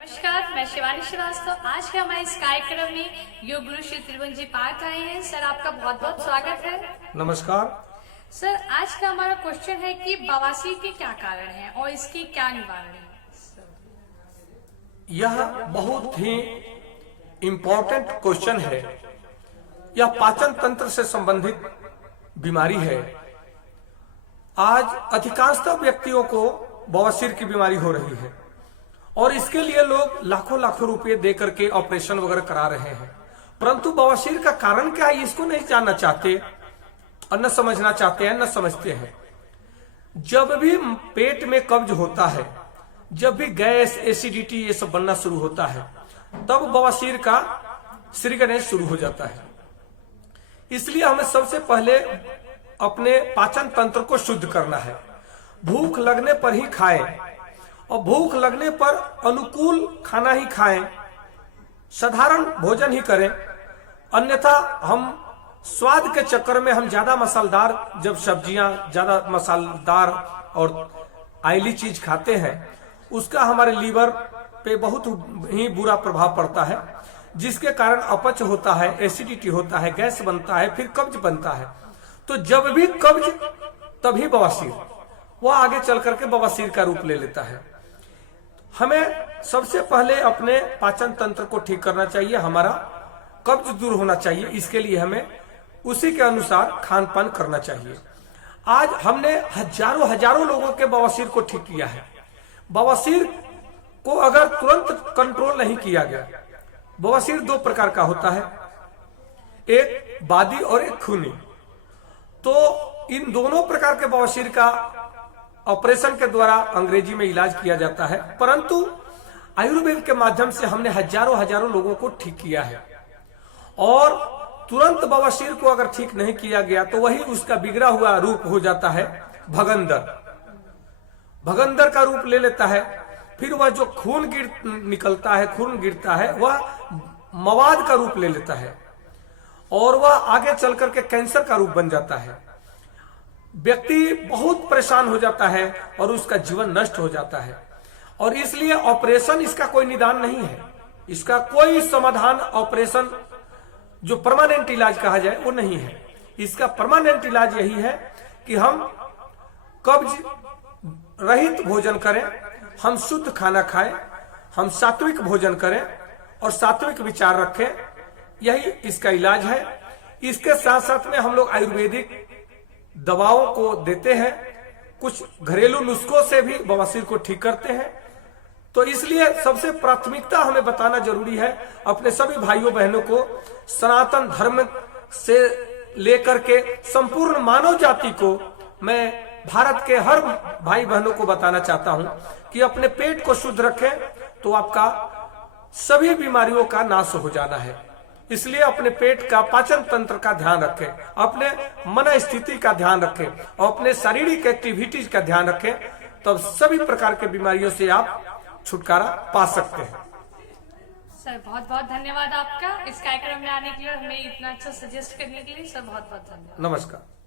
नमस्कार, मैं शिवानी श्रीवास्तव। आज के हमारे इस कार्यक्रम में योग गुरु श्री त्रिभुवन जी पाठ आए हैं। सर, आपका बहुत बहुत स्वागत है। नमस्कार सर, आज का हमारा क्वेश्चन है कि बवासीर के क्या कारण है और इसकी क्या निवारण है। यह बहुत ही इम्पोर्टेंट क्वेश्चन है। यह पाचन तंत्र से संबंधित बीमारी है। आज अधिकांशतः व्यक्तियों को बवासीर की बीमारी हो रही है और इसके लिए लोग लाखों लाखों रुपए दे करके ऑपरेशन वगैरह करा रहे हैं, परंतु बवासीर का कारण क्या है इसको नहीं जानना चाहते और न समझना चाहते हैं, न समझते हैं। जब भी पेट में कब्ज होता है, जब भी गैस, एसिडिटी ये सब बनना शुरू होता है, तब बवासीर का श्रीगणेश शुरू हो जाता है। इसलिए हमें सबसे पहले अपने पाचन तंत्र को शुद्ध करना है। भूख लगने पर ही खाएं और भूख लगने पर अनुकूल खाना ही खाएं, साधारण भोजन ही करें। अन्यथा हम स्वाद के चक्कर में हम ज्यादा मसालेदार, जब सब्जियां ज्यादा मसालेदार और ऑयली चीज खाते हैं, उसका हमारे लीवर पे बहुत ही बुरा प्रभाव पड़ता है, जिसके कारण अपच होता है, एसिडिटी होता है, गैस बनता है, फिर कब्ज बनता है। तो जब भी कब्ज तभी बवासीर, वह आगे चल करके बवासीर का रूप ले लेता है। हमें सबसे पहले अपने पाचन तंत्र को ठीक करना चाहिए, हमारा कब्ज दूर होना चाहिए। इसके लिए हमें उसी के अनुसार खान पान करना चाहिए। आज हमने हजारों लोगों के बवासीर को ठीक किया है। बवासीर को अगर तुरंत कंट्रोल नहीं किया गया, बवासीर दो प्रकार का होता है, एक बादी और एक खूनी। तो इन दोनों प्रकार के बवासीर का ऑपरेशन के द्वारा अंग्रेजी में इलाज किया जाता है, परंतु आयुर्वेद के माध्यम से हमने हजारों लोगों को ठीक किया है। और तुरंत बवासीर को अगर ठीक नहीं किया गया तो वही उसका बिगड़ा हुआ रूप हो जाता है भगंदर का रूप ले लेता है। फिर वह जो खून गिरता है वह मवाद का रूप ले लेता है और वह आगे चल करके कैंसर का रूप बन जाता है। व्यक्ति बहुत परेशान हो जाता है और उसका जीवन नष्ट हो जाता है। और इसलिए ऑपरेशन इसका कोई निदान नहीं है, इसका कोई समाधान, ऑपरेशन जो परमानेंट इलाज कहा जाए वो नहीं है। इसका परमानेंट इलाज यही है कि हम कब्ज रहित भोजन करें, हम शुद्ध खाना खाएं, हम सात्विक भोजन करें और सात्विक विचार रखें, यही इसका इलाज है। इसके साथ साथ में हम लोग आयुर्वेदिक दवाओं को देते हैं, कुछ घरेलू नुस्खों से भी बवासीर को ठीक करते हैं। तो इसलिए सबसे प्राथमिकता हमें बताना जरूरी है अपने सभी भाइयों बहनों को, सनातन धर्म से लेकर के संपूर्ण मानव जाति को, मैं भारत के हर भाई बहनों को बताना चाहता हूं कि अपने पेट को शुद्ध रखें तो आपका सभी बीमारियों का नाश हो जाना है। इसलिए अपने पेट का, पाचन तंत्र का ध्यान रखें, अपने मन स्थिति का ध्यान रखें और अपने शारीरिक एक्टिविटीज का ध्यान रखें, तब सभी प्रकार के बीमारियों से आप छुटकारा पा सकते हैं। सर, बहुत बहुत धन्यवाद आपका इस कार्यक्रम में आने के लिए, हमें इतना अच्छा सजेस्ट करने के लिए। सर, बहुत बहुत धन्यवाद। नमस्कार।